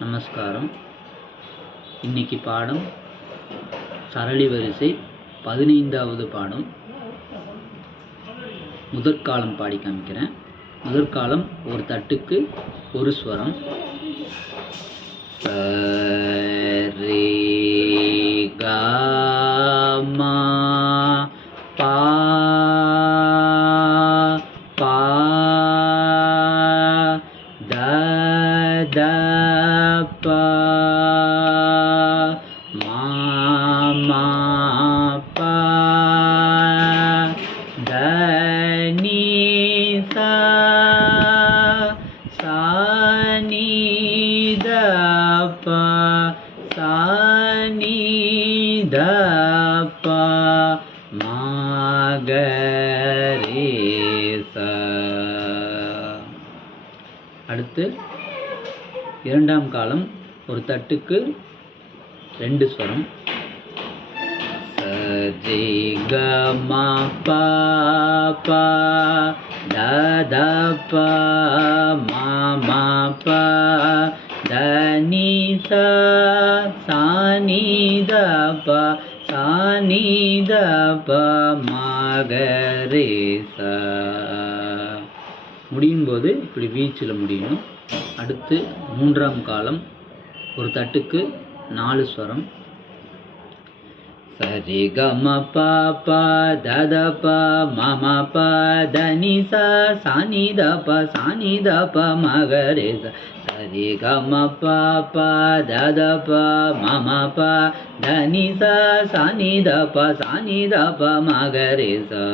நமஸ்காரம். இன்னைக்கு பாடம் சரளி வரிசை 15வது பாடம். முதற்காலம் பாடி காமிக்கிறேன். முதற்காலம் ஒரு தட்டுக்கு ஒரு ஸ்வரம். சரி கா மா பா பா த த ப மா மா ப த நீ சா சா நீ த ப சா நீ த ப மா க ரே சா. அடுத்து இரண்டாம் காலம் ஒரு தட்டுக்கு ரெண்டு ஸ்வரம். சரி க மா பா பா த த ப மா மா ப த நீ சா சா நீ த ப சா நீ த ப மா க ரே சா. முடியும் போது இப்படி வீச்சில் முடியும். அடுத்து மூன்றாம் காலம் ஒரு தட்டுக்கு 4 ஸ்வரம். சரி க ம ப ப த த ப ம ம ப த நீ சா சா நீ த ப சா நீ த ப ம க ரே சா. சரி க ம ப ப த த ப ம ம ப த நீ சா சா நீ த ப சா நீ த ப ம க ரே சா.